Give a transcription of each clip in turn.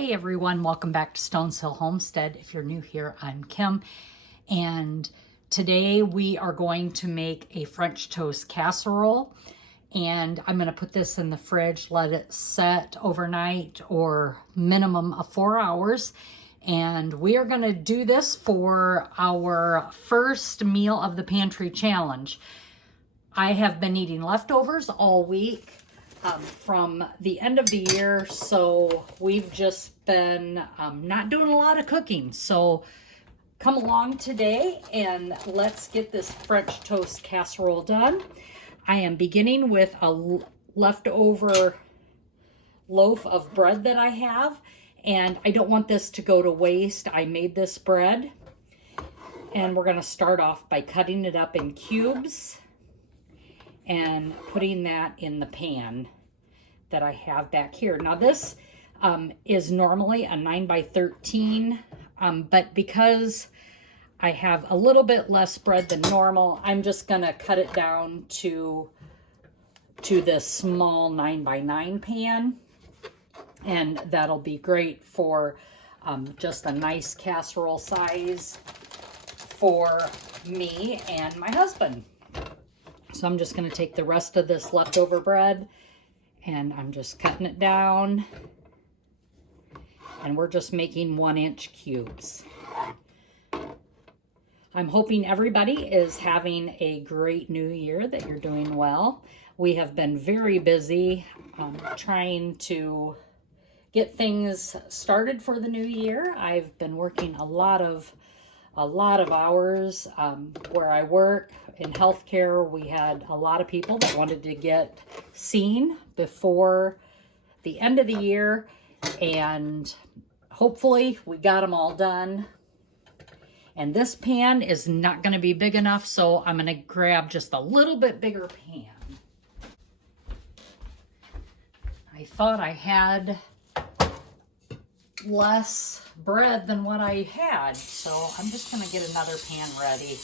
Hey everyone, welcome back to Stones Hill Homestead. If you're new here, I'm Kim, and today we are going to make a French toast casserole, and I'm going to put this in the fridge, let it set overnight or minimum of 4 hours, and we are going to do this for our first meal of the Pantry Challenge. I have been eating leftovers all week from the end of the year, so we've just been not doing a lot of cooking. So come along today and let's get this French toast casserole done. I am beginning with a leftover loaf of bread that I have, and I don't want this to go to waste. I made this bread, and we're going to start off by cutting it up in cubes and putting that in the pan that I have back here. Now this is normally a 9 by 13, but because I have a little bit less bread than normal, I'm just gonna cut it down to this small 9 by 9 pan, and that'll be great for just a nice casserole size for me and my husband. So I'm just going to take the rest of this leftover bread and I'm just cutting it down, and we're just making 1-inch cubes. I'm hoping everybody is having a great new year, that you're doing well. We have been very busy trying to get things started for the new year. I've been working a lot of hours where I work in healthcare. We had a lot of people that wanted to get seen before the end of the year, and hopefully we got them all done. And this pan is not going to be big enough, so I'm going to grab just a little bit bigger pan. I thought I had less bread than what I had, so I'm just going to get another pan ready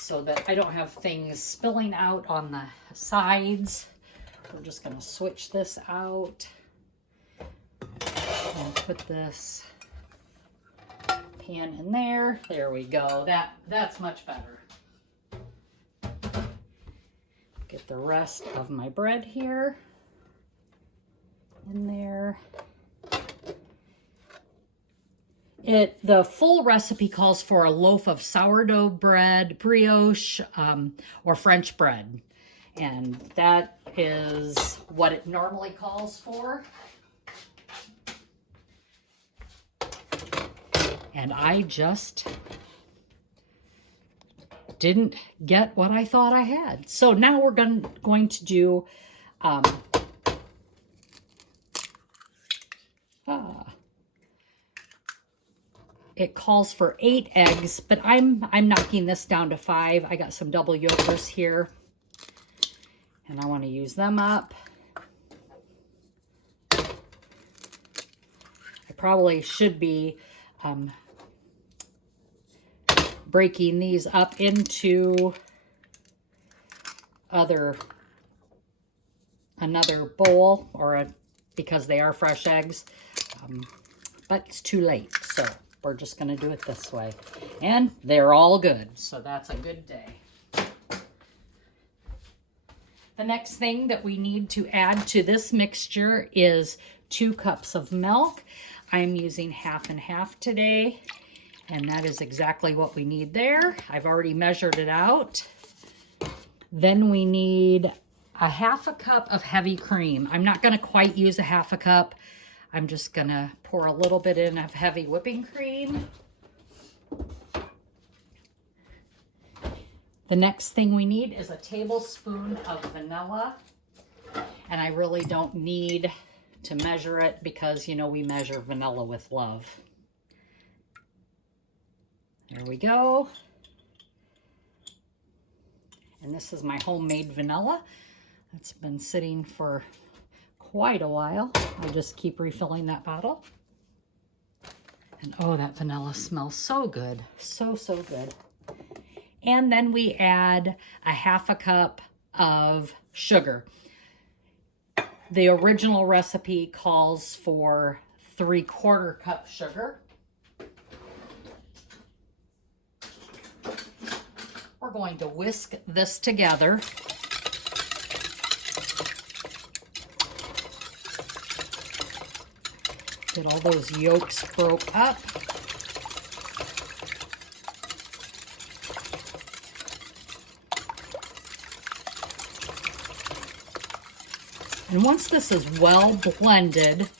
so that I don't have things spilling out on the sides. We're just going to switch this out and put this pan in there. There we go. That's much better. Get the rest of my bread here in there. The full recipe calls for a loaf of sourdough bread, brioche, or French bread. And that is what it normally calls for. And I just didn't get what I thought I had. So now we're going to do it calls for 8 eggs, but I'm knocking this down to 5. I got some double yolkers here, and I want to use them up. I probably should be breaking these up into another bowl, because they are fresh eggs, but it's too late, so we're just going to do it this way. And they're all good, so that's a good day. The next thing that we need to add to this mixture is 2 cups of milk. I'm using half and half today, and that is exactly what we need there. I've already measured it out. Then we need a 1/2 cup of heavy cream. I'm not going to quite use a 1/2 cup. I'm just going to pour a little bit in of heavy whipping cream. The next thing we need is a tablespoon of vanilla. And I really don't need to measure it because, you know, we measure vanilla with love. There we go. And this is my homemade vanilla. It's been sitting for quite a while. I just keep refilling that bottle. And oh, that vanilla smells so good. So good. And then we add a 1/2 cup of sugar. The original recipe calls for 3/4 cup sugar. We're going to whisk this together. Get all those yolks broke up. And once this is well blended,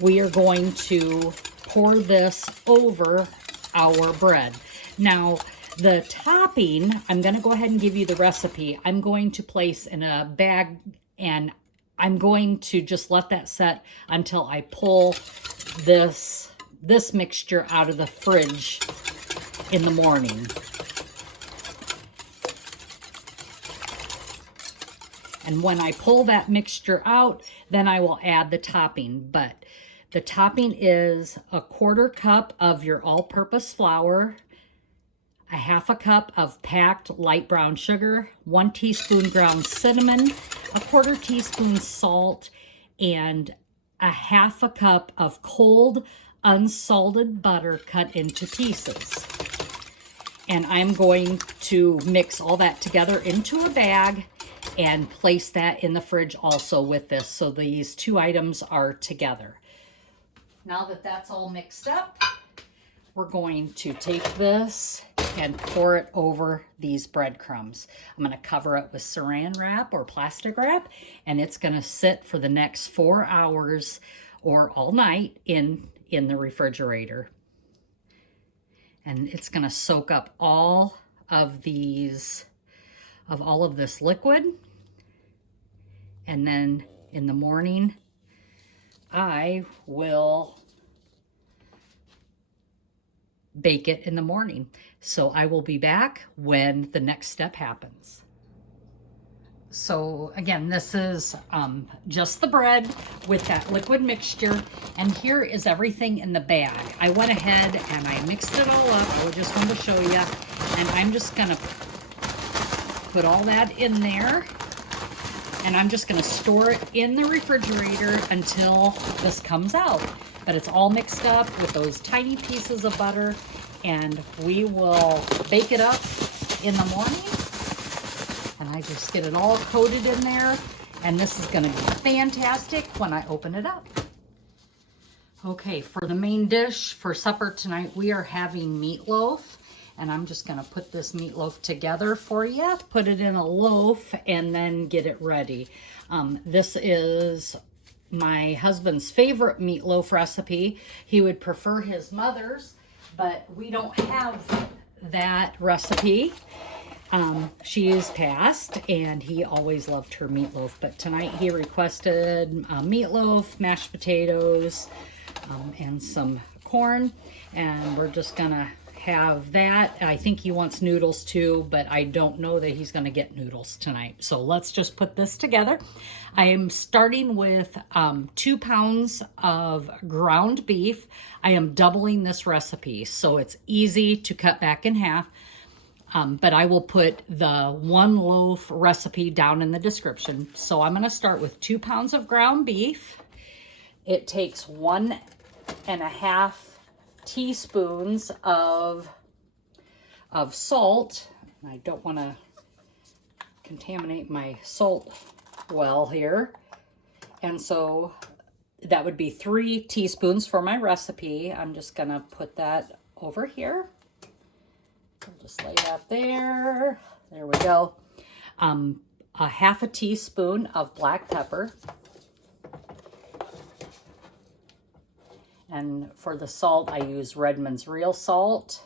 we are going to pour this over our bread. Now, the topping, I'm going to go ahead and give you the recipe. I'm going to place in a bag, and I'm going to just let that set until I pull this mixture out of the fridge in the morning. And when I pull that mixture out, then I will add the topping. But the topping is 1/4 cup of your all-purpose flour, 1/2 cup of packed light brown sugar, 1 teaspoon ground cinnamon, 1/4 teaspoon salt, and 1/2 cup of cold unsalted butter cut into pieces. And I'm going to mix all that together into a bag and place that in the fridge also with this, so these two items are together. Now that that's all mixed up, we're going to take this and pour it over these breadcrumbs. I'm going to cover it with saran wrap or plastic wrap, and it's going to sit for the next 4 hours or all night in the refrigerator. And it's going to soak up all of this liquid. And then in the morning, I will bake it in the morning. So I will be back when the next step happens. So again, this is just the bread with that liquid mixture. And here is everything in the bag. I went ahead and I mixed it all up. I just wanted to show you. And I'm just going to put all that in there. And I'm just going to store it in the refrigerator until this comes out. But it's all mixed up with those tiny pieces of butter, and we will bake it up in the morning. And I just get it all coated in there, and this is going to be fantastic when I open it up. Okay, for the main dish for supper tonight, we are having meatloaf. And I'm just going to put this meatloaf together for you, put it in a loaf, and then get it ready. This is my husband's favorite meatloaf recipe. He would prefer his mother's, but we don't have that recipe. She is passed, and he always loved her meatloaf. But tonight he requested meatloaf, mashed potatoes, and some corn. And we're just going to have that. I think he wants noodles too, but I don't know that he's going to get noodles tonight. So let's just put this together. I am starting with 2 pounds of ground beef. I am doubling this recipe, so it's easy to cut back in half. But I will put the 1 loaf recipe down in the description. So I'm going to start with 2 pounds of ground beef. It takes 1.5 teaspoons of salt. I don't want to contaminate my salt well here. And so that would be 3 teaspoons for my recipe. I'm just going to put that over here. I'll just lay that there. There we go. 1/2 teaspoon of black pepper. And for the salt, I use Redmond's real salt.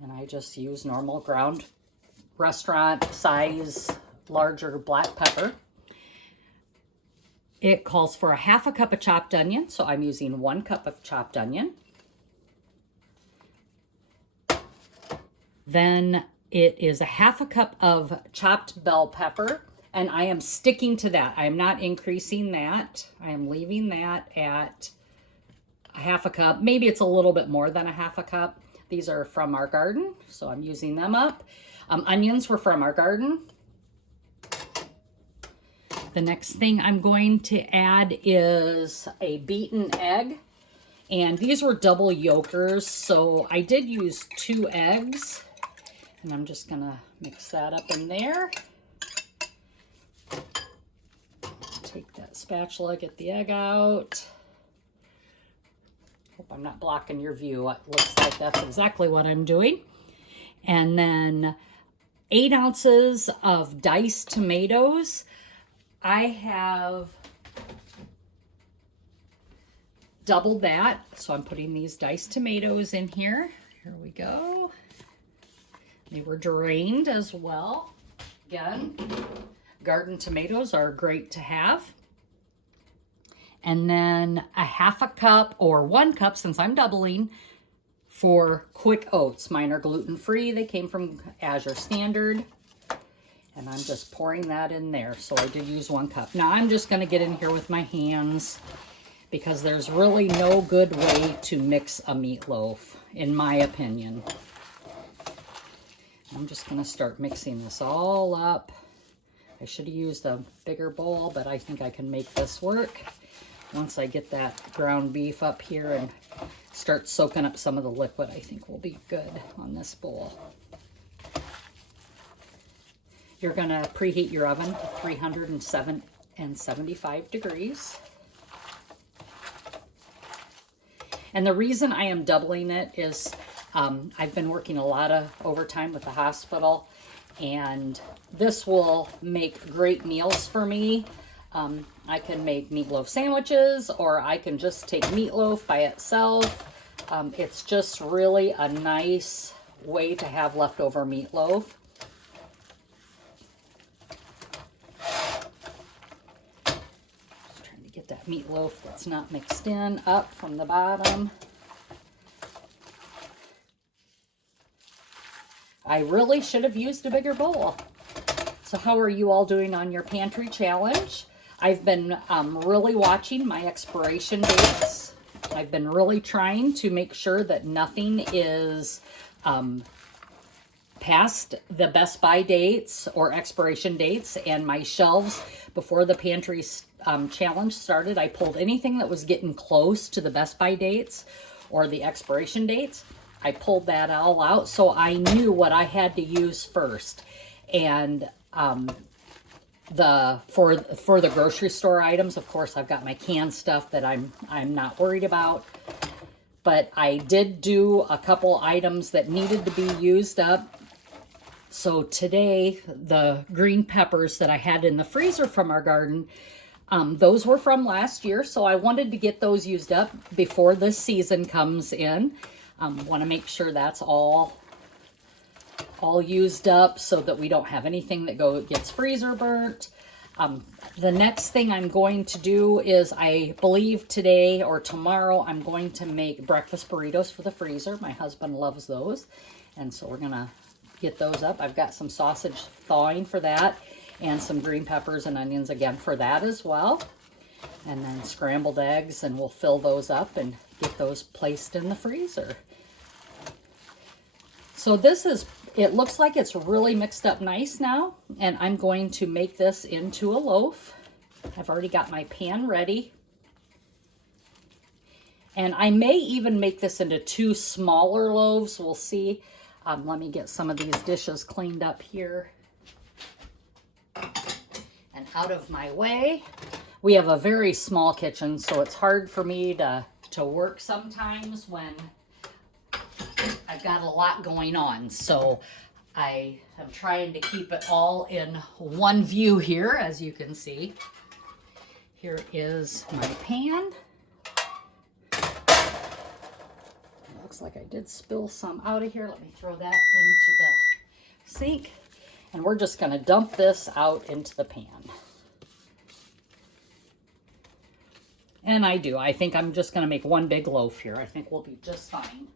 And I just use normal ground restaurant size, larger black pepper. It calls for 1/2 cup of chopped onion, so I'm using 1 cup of chopped onion. Then it is 1/2 cup of chopped bell pepper. And I am sticking to that. I am not increasing that. I am leaving that at 1/2 cup. Maybe it's a little bit more than 1/2 cup. These are from our garden, so I'm using them up. Onions were from our garden. The next thing I'm going to add is a beaten egg. And these were double yolkers, so I did use 2 eggs. And I'm just gonna mix that up in there. Take that spatula, get the egg out. Hope I'm not blocking your view. It looks like that's exactly what I'm doing. And then 8 ounces of diced tomatoes. I have doubled that, so I'm putting these diced tomatoes in here. Here we go. They were drained as well. Again, garden tomatoes are great to have. And then a 1/2 cup or 1 cup, since I'm doubling, for quick oats. Mine are gluten-free. They came from Azure Standard. And I'm just pouring that in there. So I did use 1 cup. Now I'm just going to get in here with my hands, because there's really no good way to mix a meatloaf, in my opinion. I'm just going to start mixing this all up. I should have used a bigger bowl, but I think I can make this work. Once I get that ground beef up here and start soaking up some of the liquid, I think we'll be good on this bowl. You're going to preheat your oven to 375 degrees. And the reason I am doubling it is I've been working a lot of overtime with the hospital, and this will make great meals for me. I can make meatloaf sandwiches, or I can just take meatloaf by itself. It's just really a nice way to have leftover meatloaf. Just trying to get that meatloaf that's not mixed in up from the bottom. I really should have used a bigger bowl. So how are you all doing on your pantry challenge? I've been really watching my expiration dates. I've been really trying to make sure that nothing is past the best by dates or expiration dates. And my shelves, before the pantry challenge started, I pulled anything that was getting close to the best by dates or the expiration dates. I pulled that all out, so I knew what I had to use first. And for the grocery store items, of course, I've got my canned stuff that I'm not worried about. But I did do a couple items that needed to be used up. So today, the green peppers that I had in the freezer from our garden, those were from last year, so I wanted to get those used up before this season comes in. Want to make sure that's all used up so that we don't have anything that gets freezer burnt. The next thing I'm going to do is, I believe today or tomorrow, I'm going to make breakfast burritos for the freezer. My husband loves those, and so we're gonna get those up. I've got some sausage thawing for that, and some green peppers and onions again for that as well. And then scrambled eggs, and we'll fill those up and get those placed in the freezer. So it looks like it's really mixed up nice now, and I'm going to make this into a loaf. I've already got my pan ready. And I may even make this into 2 smaller loaves. We'll see. Let me get some of these dishes cleaned up here and out of my way. We have a very small kitchen, so it's hard for me to work sometimes when I've got a lot going on. So I am trying to keep it all in one view here, as you can see. Here is my pan. It looks like I did spill some out of here. Let me throw that into the sink. And we're just going to dump this out into the pan. And I think I'm just going to make one big loaf here. I think we'll be just fine.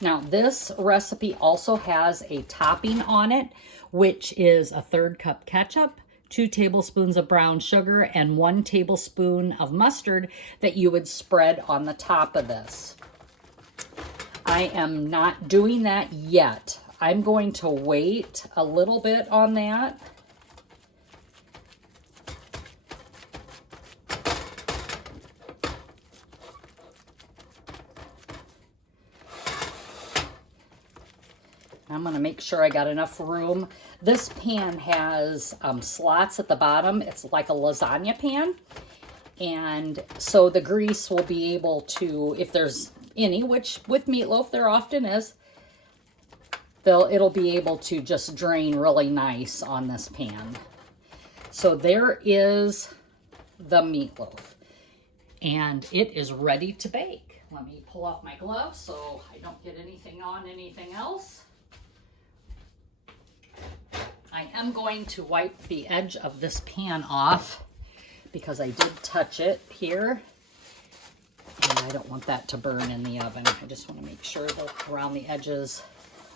Now, this recipe also has a topping on it, which is a 1/3 cup ketchup, 2 tablespoons of brown sugar, and 1 tablespoon of mustard that you would spread on the top of this. I am not doing that yet. I'm going to wait a little bit on that. I'm going to make sure I got enough room. This pan has slots at the bottom. It's like a lasagna pan. And so the grease will be able to, if there's any, which with meatloaf there often is, it'll be able to just drain really nice on this pan. So there is the meatloaf. And it is ready to bake. Let me pull off my gloves so I don't get anything on anything else. I am going to wipe the edge of this pan off because I did touch it here. And I don't want that to burn in the oven. I just want to make sure that around the edges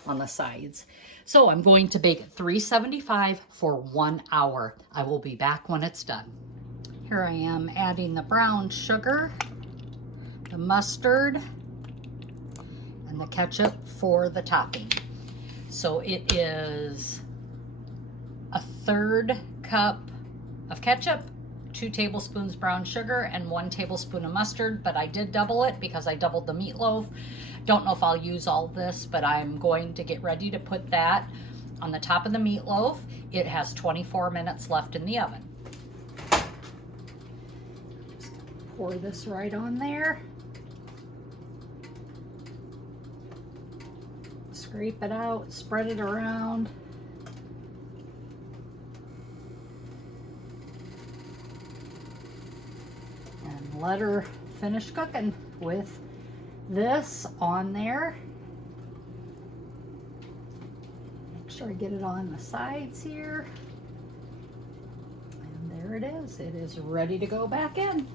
on the sides. So I'm going to bake at 375 for 1 hour. I will be back when it's done. Here I am adding the brown sugar, the mustard, and the ketchup for the topping. So it is a 1/3 cup of ketchup, 2 tablespoons brown sugar, and 1 tablespoon of mustard, but I did double it because I doubled the meatloaf. Don't know if I'll use all this, but I'm going to get ready to put that on the top of the meatloaf. It has 24 minutes left in the oven. Just pour this right on there. Scrape it out, spread it around. And let her finish cooking with this on there. Make sure I get it on the sides here. And there it is. It is ready to go back in.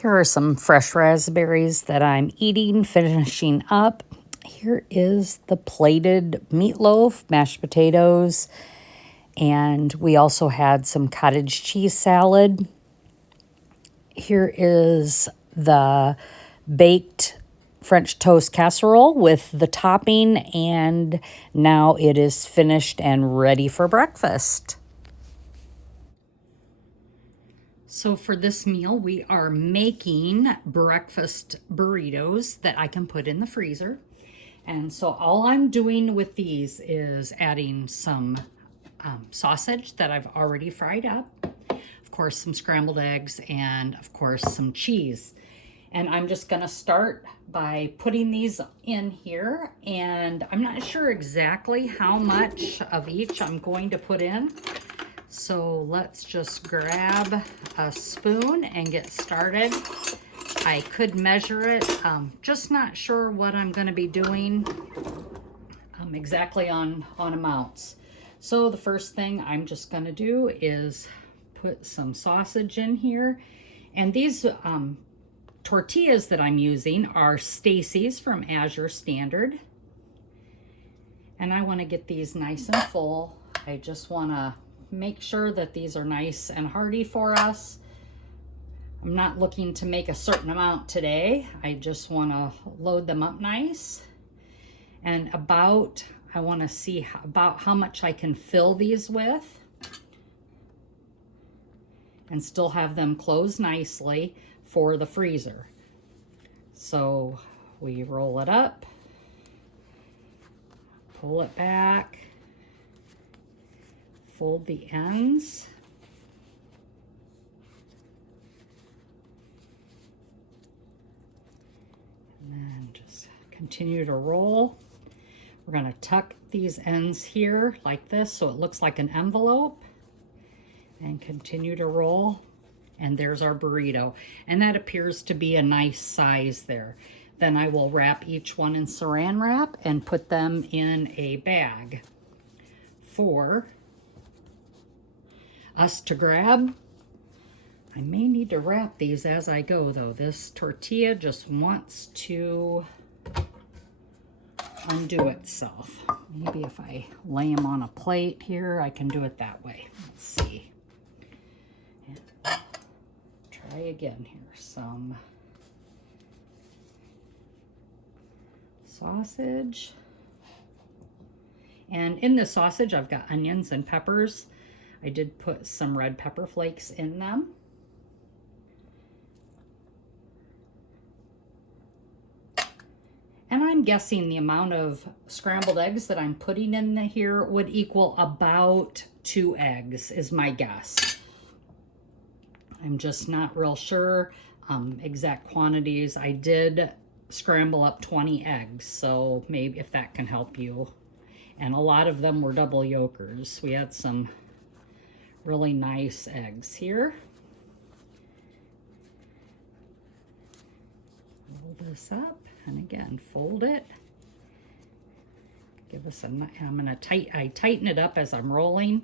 Here are some fresh raspberries that I'm eating, finishing up. Here is the plated meatloaf, mashed potatoes, and we also had some cottage cheese salad. Here is the baked French toast casserole with the topping, and now it is finished and ready for breakfast. So for this meal, we are making breakfast burritos that I can put in the freezer. And so all I'm doing with these is adding some sausage that I've already fried up, of course some scrambled eggs, and of course some cheese. And I'm just gonna start by putting these in here, and I'm not sure exactly how much of each I'm going to put in. So let's just grab a spoon and get started. I could measure it, just not sure what I'm gonna be doing exactly on amounts. So the first thing I'm just gonna do is put some sausage in here. And these tortillas that I'm using are Stacy's from Azure Standard. And I wanna get these nice and full. I just wanna make sure that these are nice and hearty for us. I'm not looking to make a certain amount today. I just wanna load them up nice. And I wanna see about how much I can fill these with and still have them closed nicely for the freezer. So we roll it up, pull it back, fold the ends, and then just continue to roll. We're going to tuck these ends here like this so it looks like an envelope, and continue to roll. And there's our burrito, and that appears to be a nice size there. Then I will wrap each one in saran wrap and put them in a bag for us to grab. I may need to wrap these as I go though. This tortilla just wants to undo itself. Maybe if I lay them on a plate here, I can do it that way. Let's see. And try again here. Some sausage. And in the sausage, I've got onions and peppers. I did put some red pepper flakes in them. And I'm guessing the amount of scrambled eggs that I'm putting in here would equal about 2 eggs, is my guess. I'm just not real sure exact quantities. I did scramble up 20 eggs, so maybe if that can help you. And a lot of them were double yolkers. We had some really nice eggs here. Roll this up, and again, fold it. Give us a, I'm gonna I tighten it up as I'm rolling.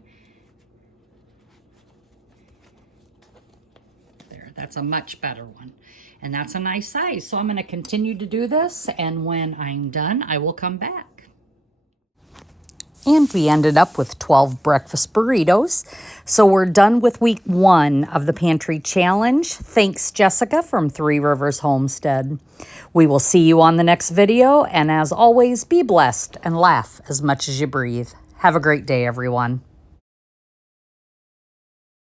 There, that's a much better one. And that's a nice size. So I'm gonna continue to do this, and when I'm done, I will come back. And we ended up with 12 breakfast burritos. So we're done with week 1 of the Pantry Challenge. Thanks, Jessica from Three Rivers Homestead. We will see you on the next video. And as always, be blessed and laugh as much as you breathe. Have a great day, everyone.